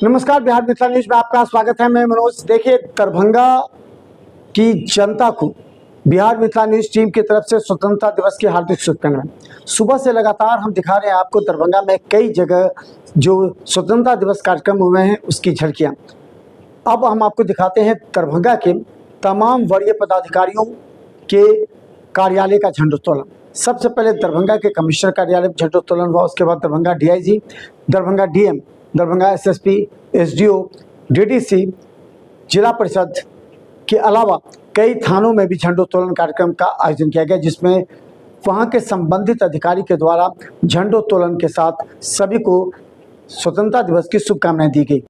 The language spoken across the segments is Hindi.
नमस्कार, बिहार मिथिला न्यूज में आपका स्वागत है। मैं मनोज। देखिए, दरभंगा की जनता को बिहार मिथिला न्यूज टीम की तरफ से स्वतंत्रता दिवस की हार्दिक शुभकामनाएं। सुबह से लगातार हम दिखा रहे हैं आपको दरभंगा में कई जगह जो स्वतंत्रता दिवस कार्यक्रम हुए हैं उसकी झलकियां। अब हम आपको दिखाते हैं दरभंगा के तमाम वरीय पदाधिकारियों के कार्यालय का झंडोत्तोलन। सबसे पहले दरभंगा के कमिश्नर कार्यालय में झंडोत्तोलन हुआ, उसके बाद Darbhanga DIG, Darbhanga DM, Darbhanga SSP, SDO, DDC, जिला परिषद के अलावा कई थानों में भी झंडोत्तोलन कार्यक्रम का आयोजन किया गया, जिसमें वहां के संबंधित अधिकारी के द्वारा झंडोत्तोलन के साथ सभी को स्वतंत्रता दिवस की शुभकामनाएं दी गई।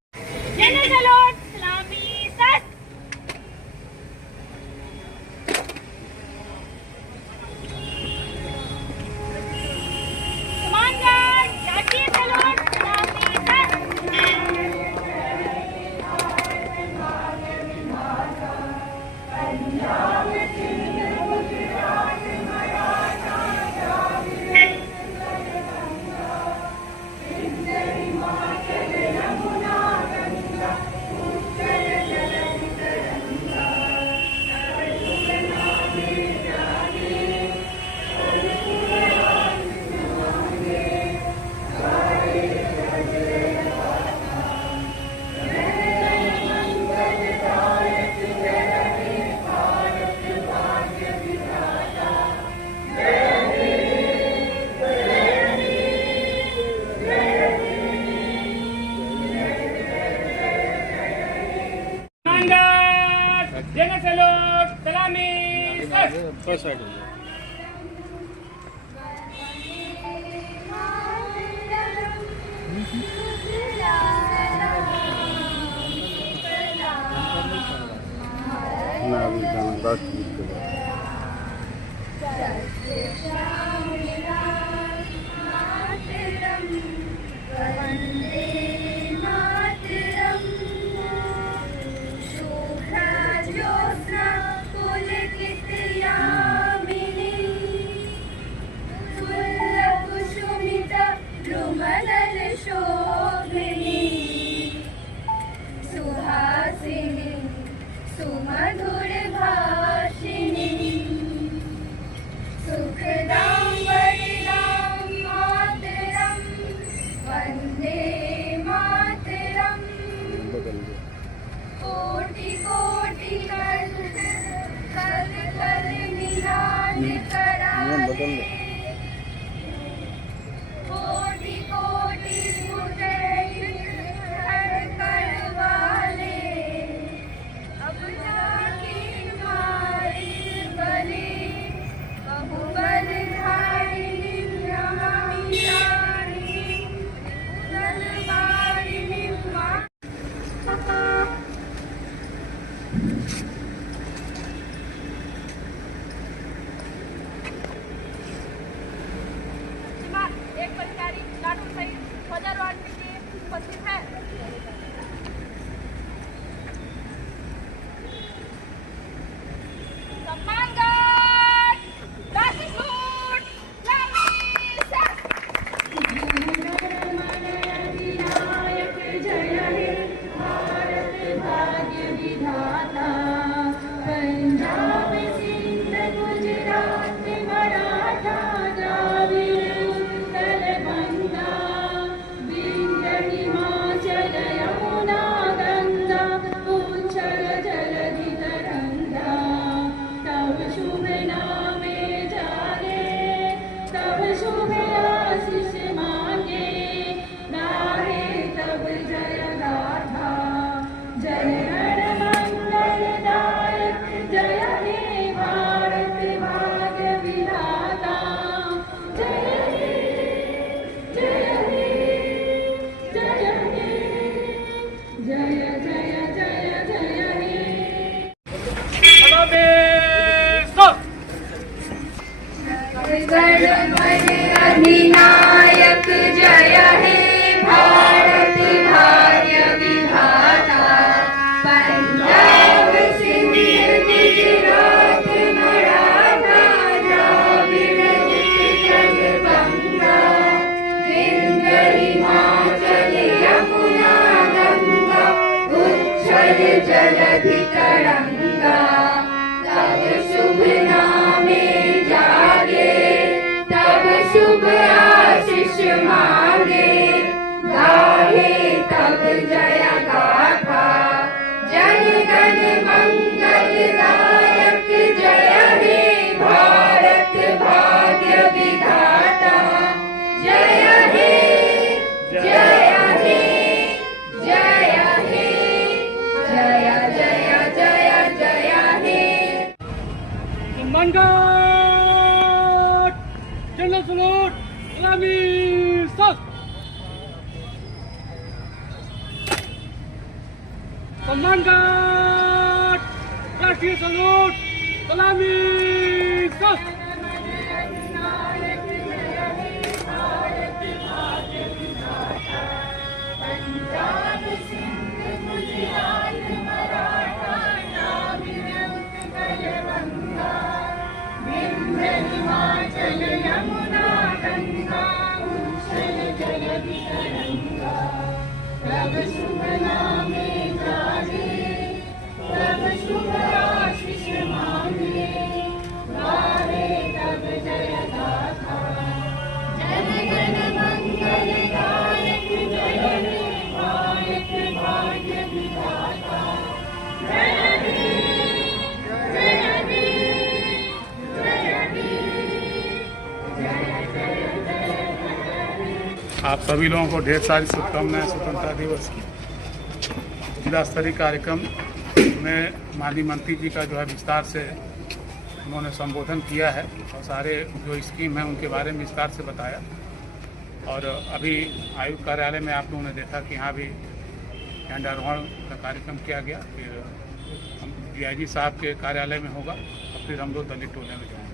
अधिनायक जय हे भारत भाग्य विधाता, पंजाब सिंध गुजरात मराठा द्राविड़ उत्कल गंगा, विंध्य हिमाचल यमुना गंगा। जलधि तरंगा तब शुभ नामे जागे तब शुभ आशीष मांगे गाहे तब जय गाथा जन गण मंगल दायक जय हे भारत भाग्य विधाता जय हे जय हे जय हे जय जय जय जय हे Mangat General Salute Salami Sas Mangat Rashtriya Salute Salami Sas आप सभी लोगों को ढेर सारी शुभकामनाएं स्वतंत्रता दिवस की। जिला स्तरीय कार्यक्रम में माननीय मंत्री जी का जो है विस्तार से उन्होंने संबोधन किया है और सारे जो स्कीम हैं उनके बारे में विस्तार से बताया। और अभी आयुक्त कार्यालय में आप लोगों ने देखा कि यहाँ भी झंडारोहण का कार्यक्रम किया गया। फिर हम DIG साहब के कार्यालय में होगा और फिर हम लोग दलित टोले में जाएंगे।